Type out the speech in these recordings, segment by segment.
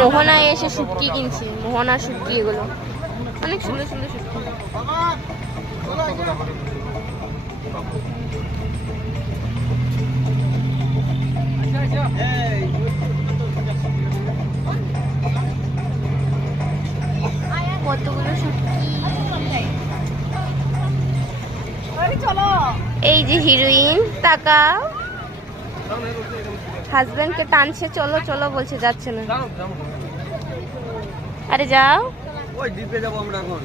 মোহনায় এসে শুটকি কিনছি, মোহনা শুটকি, এগুলো অনেক সুন্দর সুন্দর শুটকি। কতগুলো শুটকি। এই যে হিরোইন, টাকা হাজবেন্ডকে টানছে, চলো চলো বলছে, যাচ্ছে না। আরে যাও, ওই দ্বীপে যাবো আমরা এখন।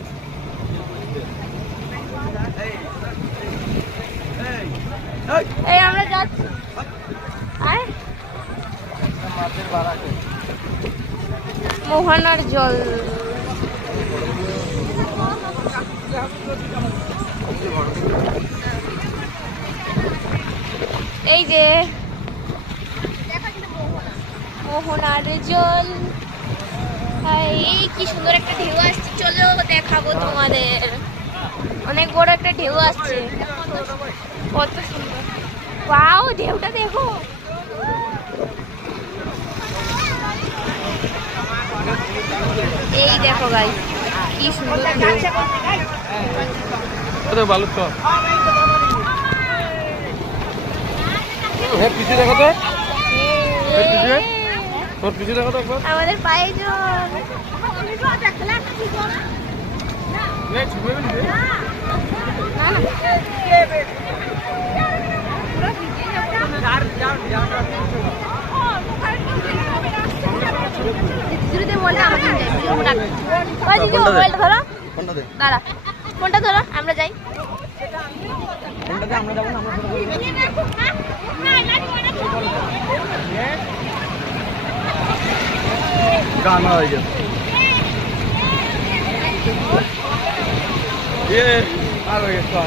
এই আমরা যাচ্ছি। আয় মোহনার জল। এই যে মোহনার জল। এই কি সুন্দর একটা ঢেউ আসছে, চলো দেখাবো তোমাদের। অনেক বড় একটা ঢেউ আসছে, কত সুন্দর। ওয়াও, ঢেউটা দেখো। এই দেখো গাইস, কি সুন্দর ঢেউ। ভালো তো পিছিয়ে দেখো তো, তোর পিছিয়ে দেখো তো একবার। আমাদের পায়ে জল। ফোনটা ধরো, আমরা যাই। গান হয়ে গেছে আর হয়ে গেছে।